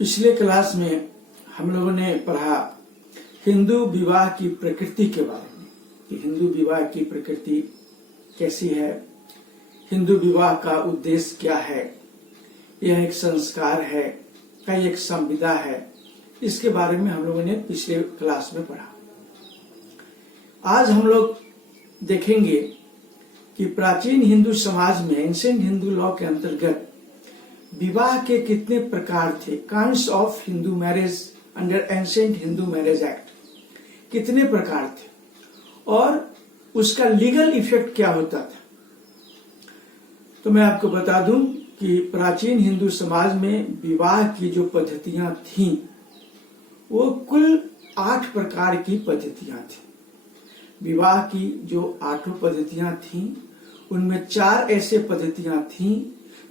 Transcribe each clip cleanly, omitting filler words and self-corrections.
पिछले क्लास में हम लोगों ने पढ़ा हिंदू विवाह की प्रकृति के बारे में कि हिंदू विवाह की प्रकृति कैसी है, हिंदू विवाह का उद्देश्य क्या है, यह एक संस्कार है का एक संविदा है। इसके बारे में हम लोगों ने पिछले क्लास में पढ़ा। आज हम लोग देखेंगे कि प्राचीन हिंदू समाज में एंशिएंट हिंदू लॉ के अंतर्गत विवाह के कितने प्रकार थे। Kinds of Hindu marriage under ancient Hindu marriage act कितने प्रकार थे और उसका लीगल इफेक्ट क्या होता था। तो मैं आपको बता दूं कि प्राचीन हिंदू समाज में विवाह की जो पद्धतियां थीं वो कुल 8 प्रकार की पद्धतियां थी। विवाह की जो 8 पद्धतियां थीं उनमें 4 ऐसे पद्धतियां थीं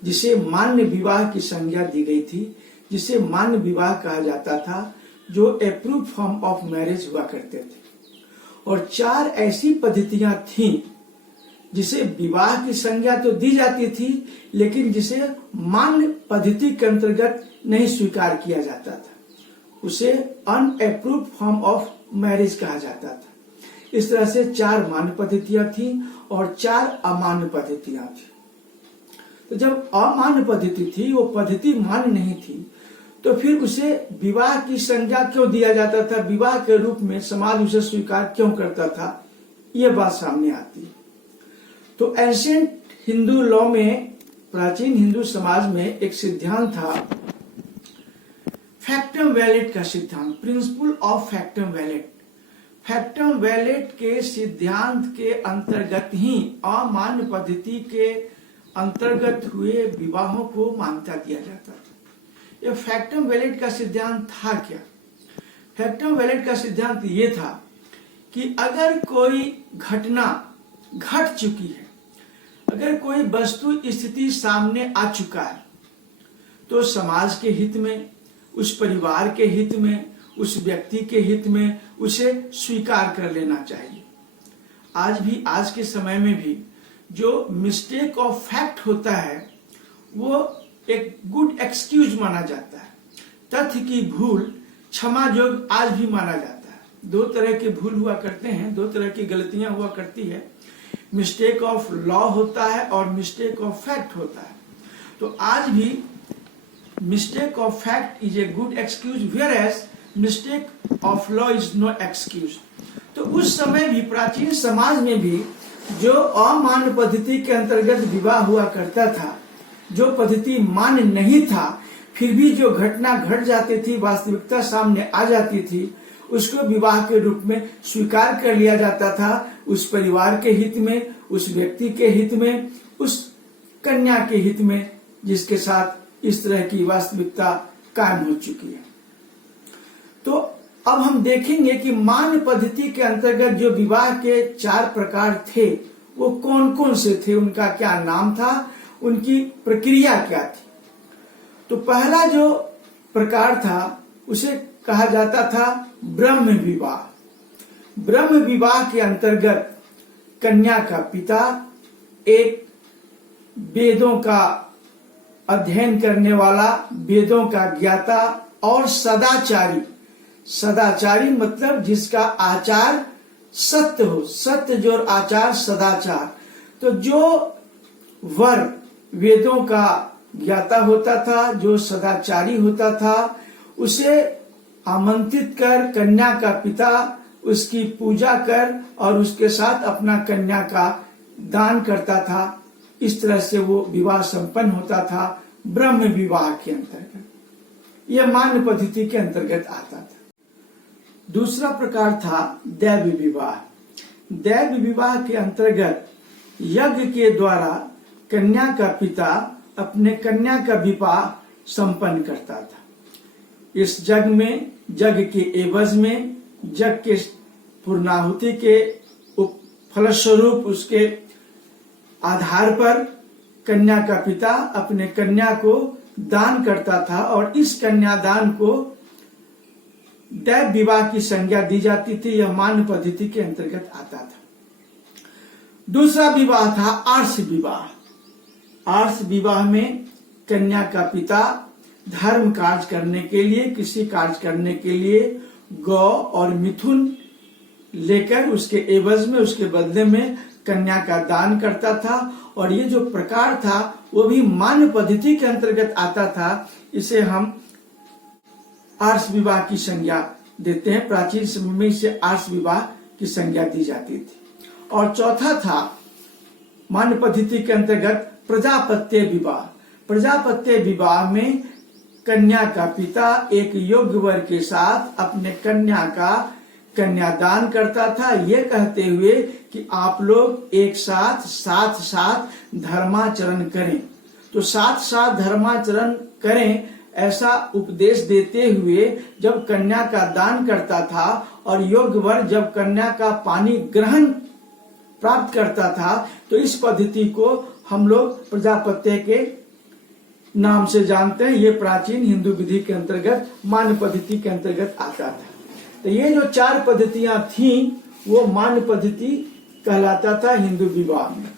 जिसे मान्य विवाह की संज्ञा दी गई थी, जिसे मान्य विवाह कहा जाता था, जो अप्रूव फॉर्म ऑफ मैरिज हुआ करते थे। और 4 ऐसी पद्धतियां थीं जिसे विवाह की संज्ञा तो दी जाती थी लेकिन जिसे मान्य पद्धति के अंतर्गत नहीं स्वीकार किया जाता था, उसे अनअप्रूव फॉर्म ऑफ मैरिज कहा जाता था। इस तरह से 4 मान्य पद्धतियां थी और 4 अमान्य पद्धतियां थी। तो जब अमान्य पद्धति थी, वो पद्धति मान्य नहीं थी, तो फिर उसे विवाह की संज्ञा क्यों दिया जाता था, विवाह के रूप में समाज उसे स्वीकार क्यों करता था, यह बात सामने आती है। तो एंशिएंट हिंदू लॉ में, प्राचीन हिंदू समाज में एक सिद्धांत था फैक्टम वैलिड का सिद्धांत, प्रिंसिपल ऑफ फैक्टम वैलिड। फैक्टम वैलिड के सिद्धांत के अंतर्गत ही अमान्य पद्धति के अंतर्गत हुए विवाहों को मान्यता दिया जाता था। यह फैक्टम वैलिड का सिद्धांत था क्या? फैक्टम वैलिड का सिद्धांत ये था कि अगर कोई घटना घट चुकी है, अगर कोई वस्तु स्थिति सामने आ चुका है, तो समाज के हित में, उस परिवार के हित में, उस व्यक्ति के हित में उसे स्वीकार कर लेना चाहिए। आज भी, आज के समय में भी जो मिस्टेक ऑफ फैक्ट होता है वो एक गुड एक्सक्यूज माना जाता है। तथ्य की भूल क्षमायोग्य आज भी माना जाता है। 2 तरह के भूल हुआ करते हैं, 2 तरह की गलतियां हुआ करती है। मिस्टेक ऑफ लॉ होता है और मिस्टेक ऑफ फैक्ट होता है। तो आज भी mistake of fact is a good excuse, whereas mistake of law is no excuse. तो उस समय भी, प्राचीन समाज में भी, जो अमान्य पद्धति के अंतर्गत विवाह हुआ करता था, जो पद्धति मान्य नहीं था, फिर भी जो घटना घट जाती थी, वास्तविकता सामने आ जाती थी, उसको विवाह के रूप में स्वीकार कर लिया जाता था। उस परिवार के हित में, उस व्यक्ति के हित में, उस कन्या के हित में जिसके साथ इस तरह की वास्तविकता कायम हो चुकी है। तो अब हम देखेंगे कि मान्य पद्धति के अंतर्गत जो विवाह के 4 प्रकार थे वो कौन कौन से थे, उनका क्या नाम था, उनकी प्रक्रिया क्या थी। तो पहला जो प्रकार था उसे कहा जाता था ब्रह्म विवाह। ब्रह्म विवाह के अंतर्गत कन्या का पिता एक वेदों का अध्ययन करने वाला, वेदों का ज्ञाता और सदाचारी, सदाचारी मतलब जिसका आचार सत्य हो, सत्य जो आचार सदाचार। तो जो वर वेदों का ज्ञाता होता था, जो सदाचारी होता था, उसे आमंत्रित कर कन्या का पिता उसकी पूजा कर और उसके साथ अपना कन्या का दान करता था। इस तरह से वो विवाह संपन्न होता था ब्रह्म विवाह के अंतर्गत। यह मान्य पद्धति के अंतर्गत आता था। दूसरा प्रकार था दैव विवाह। दैव विवाह के अंतर्गत यज्ञ के द्वारा कन्या का पिता अपने कन्या का विवाह संपन्न करता था। इस यज्ञ में, यज्ञ के एवज में, यज्ञ के पूर्णाहुति के फलस्वरूप उसके आधार पर कन्या का पिता अपने कन्या को दान करता था और इस कन्यादान को दैव विवाह की संज्ञा दी जाती थी। यह मान्य पद्धति के अंतर्गत आता था। दूसरा विवाह था आर्ष विवाह। आर्ष विवाह में कन्या का पिता धर्म कार्य करने के लिए, किसी कार्य करने के लिए गौ और मिथुन लेकर उसके एवज में, उसके बदले में कन्या का दान करता था। और ये जो प्रकार था वो भी मान्य पद्धति के अंतर्गत आता था। इसे हम आर्ष विवाह की संज्ञा देते हैं। प्राचीन समय में इसे आर्ष विवाह की संज्ञा दी जाती थी। और चौथा था मान्य पद्धति के अंतर्गत प्रजापत्य विवाह। प्रजापत्य विवाह में कन्या का पिता एक योग्य वर के साथ अपने कन्या का कन्यादान करता था, ये कहते हुए कि आप लोग एक साथ धर्माचरण करें। तो साथ धर्माचरण करें ऐसा उपदेश देते हुए जब कन्या का दान करता था और योग्य वर जब कन्या का पानी ग्रहण प्राप्त करता था, तो इस पद्धति को हम लोग प्रजापत्य के नाम से जानते हैं। ये प्राचीन हिंदू विधि के अंतर्गत मान्य पद्धति के अंतर्गत आता था। तो ये जो 4 पद्धतियां थी वो मान्य पद्धति कहलाता था हिंदू विवाह में।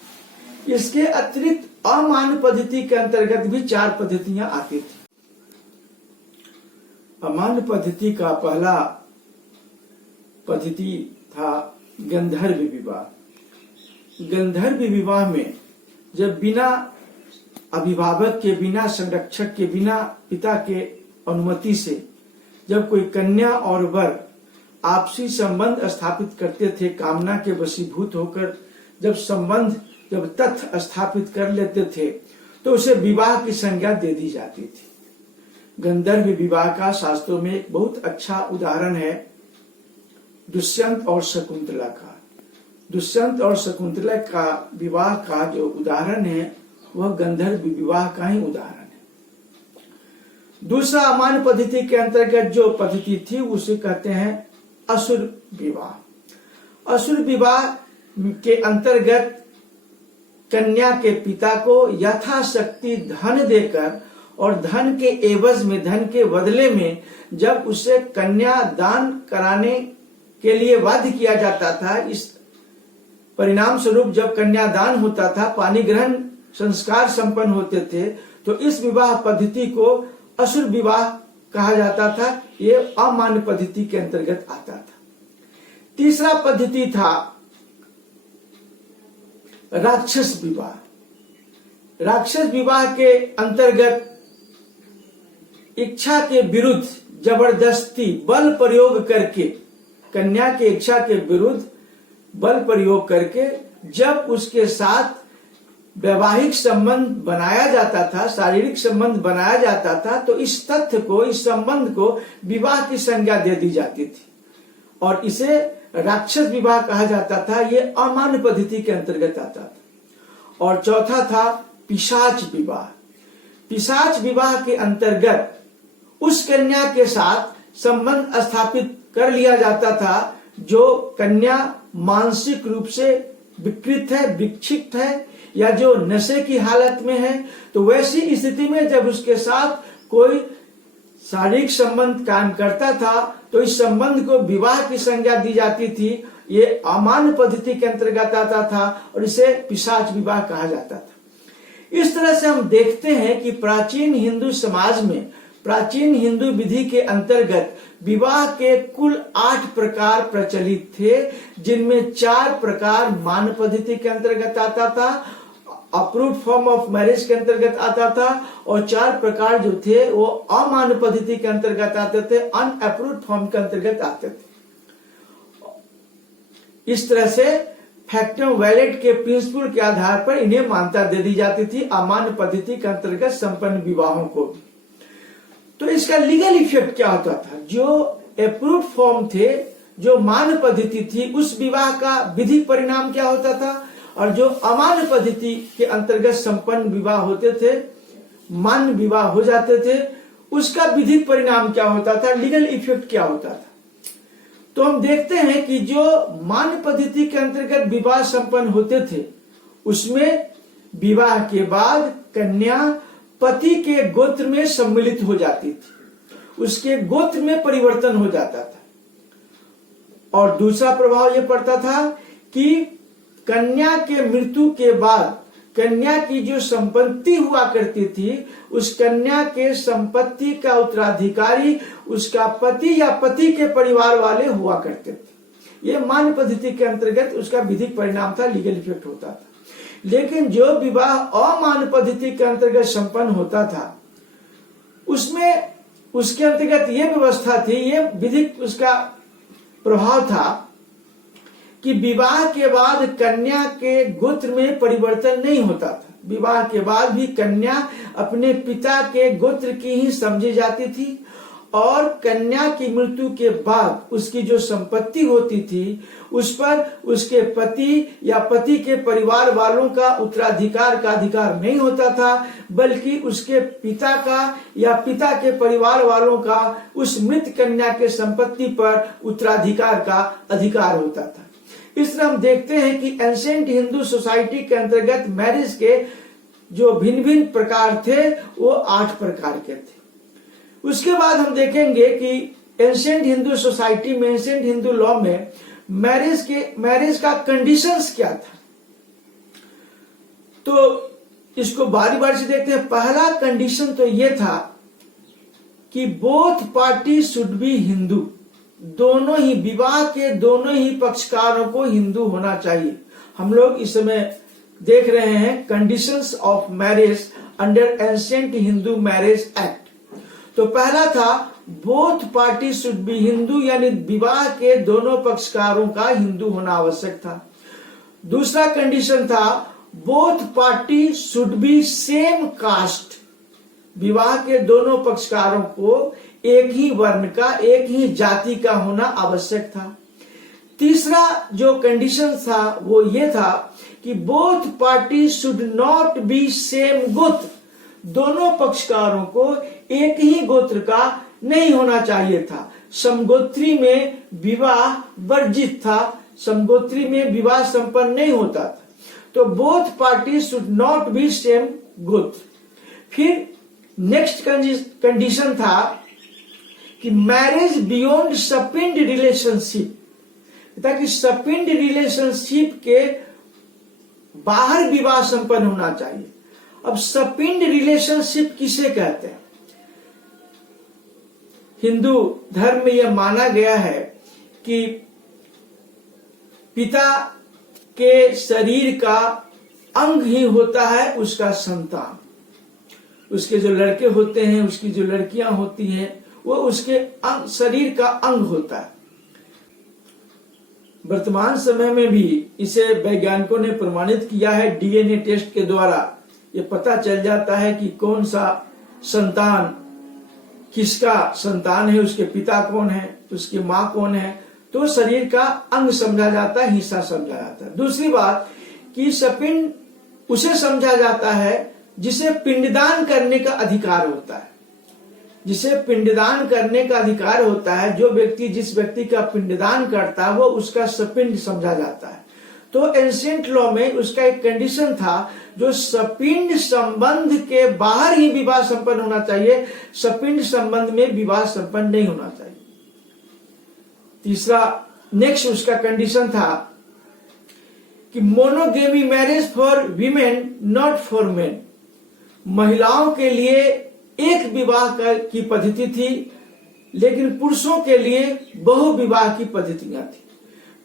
इसके अतिरिक्त अमान्य पद्धति के अंतर्गत भी 4 पद्धतियां आती थी। अमान्य पद्धति का पहला पद्धति था गंधर्व विवाह। गंधर्व विवाह में जब बिना अभिभावक के, बिना संरक्षक के, बिना पिता के अनुमति से जब कोई कन्या और वर आपसी संबंध स्थापित करते थे, कामना के वशीभूत होकर जब तथ्य स्थापित कर लेते थे, तो उसे विवाह की संज्ञा दे दी जाती थी। गंधर्व विवाह का शास्त्रों में एक बहुत अच्छा उदाहरण है दुष्यंत और शकुंतला का। दुष्यंत और शकुंतला का विवाह का जो उदाहरण है वह गंधर्व विवाह का ही उदाहरण है। दूसरा अमान्य पद्धति के अंतर्गत जो पद्धति थी उसे कहते हैं असुर विवाह। असुर विवाह के अंतर्गत कन्या के पिता को यथाशक्ति धन देकर और धन के एवज में, धन के बदले में जब उसे कन्या दान कराने के लिए बाध्य किया जाता था, इस परिणाम स्वरूप जब कन्यादान होता था, पानी ग्रहण संस्कार संपन्न होते थे, तो इस विवाह पद्धति को असुर विवाह कहा जाता था। ये अमान्य पद्धति के अंतर्गत आता था। तीसरा पद्धति था राक्षस विवाह। राक्षस विवाह के अंतर्गत इच्छा के विरुद्ध जबरदस्ती बल प्रयोग करके, कन्या की इच्छा के विरुद्ध बल प्रयोग करके जब उसके साथ वैवाहिक संबंध बनाया जाता था, शारीरिक संबंध बनाया जाता था, तो इस तथ्य को, इस संबंध को विवाह की संज्ञा दे दी जाती थी और इसे राक्षस विवाह कहा जाता था। ये अमान्य पद्धति के अंतर्गत आता था। और चौथा था पिशाच विवाह। पिशाच विवाह के अंतर्गत उस कन्या के साथ संबंध स्थापित कर लिया जाता था जो कन्या मानसिक रूप से विकृत है, विक्षिप्त है या जो नशे की हालत में है। तो वैसी स्थिति में जब उसके साथ कोई शारीरिक संबंध कायम करता था तो इस संबंध को विवाह की संज्ञा दी जाती थी। ये अमान्य पद्धति के अंतर्गत आता था और इसे पिशाच विवाह कहा जाता था। इस तरह से हम देखते हैं कि प्राचीन हिंदू समाज में, प्राचीन हिंदू विधि के अंतर्गत विवाह के कुल 8 प्रकार प्रचलित थे, जिनमें 4 प्रकार मान्य पद्धति के अंतर्गत आता था, अप्रूव्ड फॉर्म ऑफ मैरिज के अंतर्गत आता था, और 4 प्रकार जो थे वो अमान्य पद्धति के अंतर्गत आते थे, अनअप्रूव्ड फॉर्म के अंतर्गत आते थे। इस तरह से फैक्टम वैलेट के प्रिंसिपल के आधार पर इन्हें मान्यता दे दी जाती थी, अमान्य पद्धति के अंतर्गत संपन्न विवाहों को। तो इसका लीगल इफेक्ट क्या होता था? जो अप्रूव्ड फॉर्म थे, जो मान्य पद्धति थी, उस विवाह का विधिक परिणाम क्या होता था, और जो अमान्य पद्धति के अंतर्गत संपन्न विवाह होते थे, मान्य विवाह हो जाते थे, उसका विधिक परिणाम क्या होता था, लीगल इफेक्ट क्या होता था। तो हम देखते हैं कि जो मान्य पद्धति के अंतर्गत विवाह संपन्न होते थे उसमें विवाह के बाद कन्या पति के गोत्र में सम्मिलित हो जाती थी, उसके गोत्र में परिवर्तन हो जाता था। और दूसरा प्रभाव यह पड़ता था कि कन्या के मृत्यु के बाद कन्या की जो संपत्ति हुआ करती थी, उस कन्या के संपत्ति का उत्तराधिकारी उसका पति या पति के परिवार वाले हुआ करते थे। ये मान्य पद्धति के अंतर्गत उसका विधिक परिणाम था, लीगल इफेक्ट होता था। लेकिन जो विवाह अमान्य पद्धति के अंतर्गत संपन्न होता था, उसमें उसके अंतर्गत ये व्यवस्था थी, ये विधिक उसका प्रभाव था कि विवाह के बाद कन्या के गोत्र में परिवर्तन नहीं होता था। विवाह के बाद भी कन्या अपने पिता के गोत्र की ही समझी जाती थी और कन्या की मृत्यु के बाद उसकी जो संपत्ति होती थी उस पर उसके पति या पति के परिवार वालों का उत्तराधिकार का अधिकार नहीं होता था, बल्कि उसके पिता का या पिता के परिवार वालों का उस मृत कन्या के संपत्ति पर उत्तराधिकार का अधिकार होता था। इस तरह हम देखते हैं कि एंशिएंट हिंदू सोसाइटी के अंतर्गत मैरिज के जो भिन्न भिन्न प्रकार थे वो 8 प्रकार के थे। उसके बाद हम देखेंगे कि एंशिएंट हिंदू सोसाइटी में, एंशिएंट हिंदू लॉ में मैरिज का कंडीशंस क्या था। तो इसको बारी बारी से देखते हैं। पहला कंडीशन तो ये था कि both party should B Hindu, दोनों ही विवाह के दोनों ही पक्षकारों को हिंदू होना चाहिए। हम लोग इस समय देख रहे हैं conditions of marriage under ancient Hindu marriage act. तो पहला था both party should B Hindu, यानी विवाह के दोनों पक्षकारों का हिंदू होना आवश्यक था। दूसरा कंडीशन था both party should be same caste, विवाह के दोनों पक्षकारों को एक ही वर्ण का, एक ही जाति का होना आवश्यक था। तीसरा जो कंडीशन था वो ये था कि both party should not be same गोत्र, दोनों पक्षकारों को एक ही गोत्र का नहीं होना चाहिए था। समगोत्री में विवाह वर्जित था, समगोत्री में विवाह संपन्न नहीं होता था। तो both party should not be same गोत्र। फिर नेक्स्ट कंडीशन था कि मैरिज बियॉन्ड सपिंड रिलेशनशिप, ताकि सपिंड रिलेशनशिप के बाहर विवाह संपन्न होना चाहिए। अब सपिंड रिलेशनशिप किसे कहते हैं? हिंदू धर्म में यह माना गया है कि पिता के शरीर का अंग ही होता है उसका संतान। उसके जो लड़के होते हैं, उसकी जो लड़कियां होती हैं, वो उसके शरीर का अंग होता है। वर्तमान समय में भी इसे वैज्ञानिकों ने प्रमाणित किया है। डीएनए टेस्ट के द्वारा ये पता चल जाता है कि कौन सा संतान किसका संतान है, उसके पिता कौन है, उसकी माँ कौन है। तो शरीर का अंग समझा जाता है, हिस्सा समझा जाता है। दूसरी बात कि सपिंड उसे समझा जाता है जिसे पिंडदान करने का अधिकार होता है, जिसे पिंडदान करने का अधिकार होता है। जो व्यक्ति जिस व्यक्ति का पिंडदान करता है वो उसका सपिंड समझा जाता है। तो एंशिएंट लॉ में उसका एक कंडीशन था, जो सपिंड संबंध के बाहर ही विवाह संपन्न होना चाहिए, सपिंड संबंध में विवाह संपन्न नहीं होना चाहिए। तीसरा नेक्स्ट उसका कंडीशन था कि monogamy marriage for women not for main, महिलाओं के लिए एक विवाह की पद्धति थी, लेकिन पुरुषों के लिए बहु विवाह की पद्धतियां थी।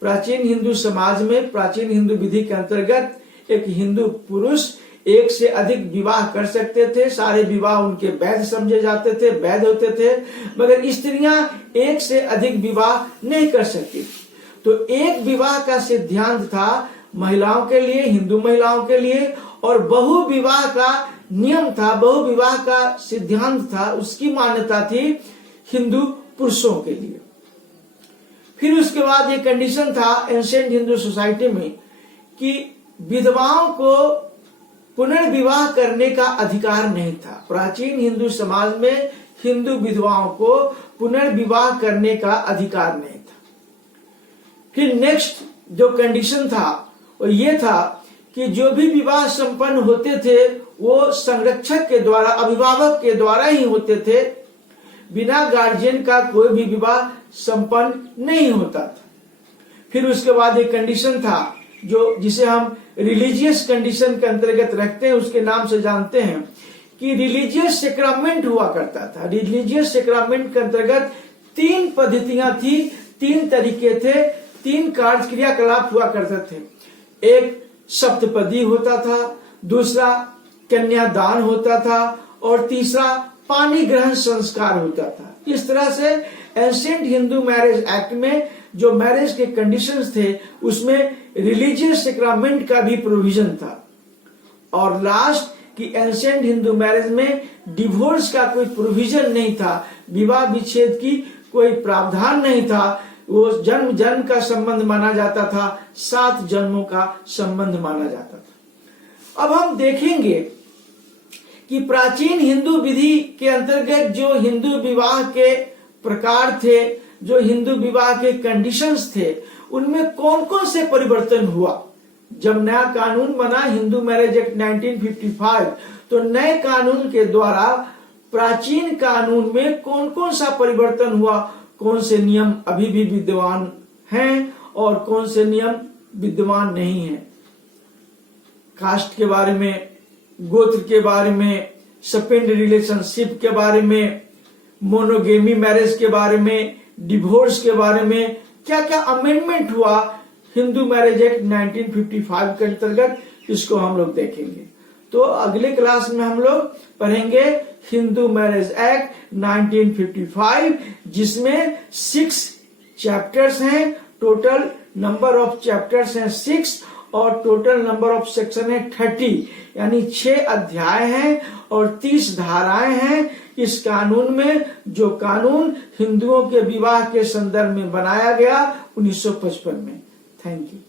प्राचीन हिंदू समाज में, प्राचीन हिंदू विधि के अंतर्गत एक हिंदू पुरुष एक से अधिक विवाह कर सकते थे। सारे विवाह उनके वैध समझे जाते थे, वैध होते थे, मगर स्त्रियां एक से अधिक विवाह नहीं कर सकती थी। तो एक विवाह का सिद्धांत था महिलाओं के लिए, हिंदू महिलाओं के लिए, और बहु विवाह का नियम था, बहु विवाह का सिद्धांत था, उसकी मान्यता थी हिंदू पुरुषों के लिए। फिर उसके बाद ये कंडीशन था एंशिएंट हिंदू सोसाइटी में कि विधवाओं को पुनर्विवाह करने का अधिकार नहीं था। प्राचीन हिंदू समाज में हिंदू विधवाओं को पुनर्विवाह करने का अधिकार नहीं था। फिर नेक्स्ट जो कंडीशन था वो ये था कि जो भी विवाह संपन्न होते थे वो संरक्षक के द्वारा, अभिभावक के द्वारा ही होते थे। बिना गार्जियन का कोई भी विवाह संपन्न नहीं होता था। फिर उसके बाद एक कंडीशन था जो जिसे हम रिलीजियस कंडीशन के अंतर्गत रखते हैं उसके नाम से जानते हैं कि रिलीजियस सेक्रामेंट हुआ करता था। रिलीजियस सेक्रामेंट के अंतर्गत 3 पद्धतियां थी, 3 तरीके थे, 3 कार्य क्रियाकलाप हुआ करते थे। एक सप्तपदी होता था, दूसरा कन्यादान होता था और तीसरा पानी ग्रहण संस्कार होता था। इस तरह से एंशिएंट हिंदू मैरिज एक्ट में जो मैरिज के कंडीशंस थे उसमें रिलीजियस सेक्रामेंट का भी प्रोविजन था। और लास्ट कि एंशिएंट हिंदू मैरिज में डिवोर्स का कोई प्रोविजन नहीं था, विवाह विच्छेद की कोई प्रावधान नहीं था। वो जन्म जन्म का संबंध माना जाता था, 7 जन्मों का संबंध माना जाता था। अब हम देखेंगे कि प्राचीन हिंदू विधि के अंतर्गत जो हिंदू विवाह के प्रकार थे, जो हिंदू विवाह के कंडीशंस थे, उनमें कौन कौन से परिवर्तन हुआ। जब नया कानून बना हिंदू मैरिज एक्ट 1955, तो नए कानून के द्वारा प्राचीन कानून में कौन कौन सा परिवर्तन हुआ, कौन से नियम अभी भी विद्यमान हैं और कौन से नियम विद्यमान नहीं हैं। कास्ट के बारे में, गोत्र के बारे में, सपिंड रिलेशनशिप के बारे में, मोनोगेमी मैरिज के बारे में, डिवोर्स के बारे में क्या क्या अमेंडमेंट हुआ हिंदू मैरिज एक्ट 1955 के अंतर्गत, इसको हम लोग देखेंगे। तो अगले क्लास में हम लोग पढ़ेंगे हिंदू मैरिज एक्ट 1955, जिसमें 6 चैप्टर्स हैं। टोटल नंबर ऑफ चैप्टर्स हैं 6 और टोटल नंबर ऑफ सेक्शन है 30, यानी 6 अध्याय हैं और 30 धाराएं हैं। इस कानून में जो कानून हिंदुओं के विवाह के संदर्भ में बनाया गया 1955 में। Thank you.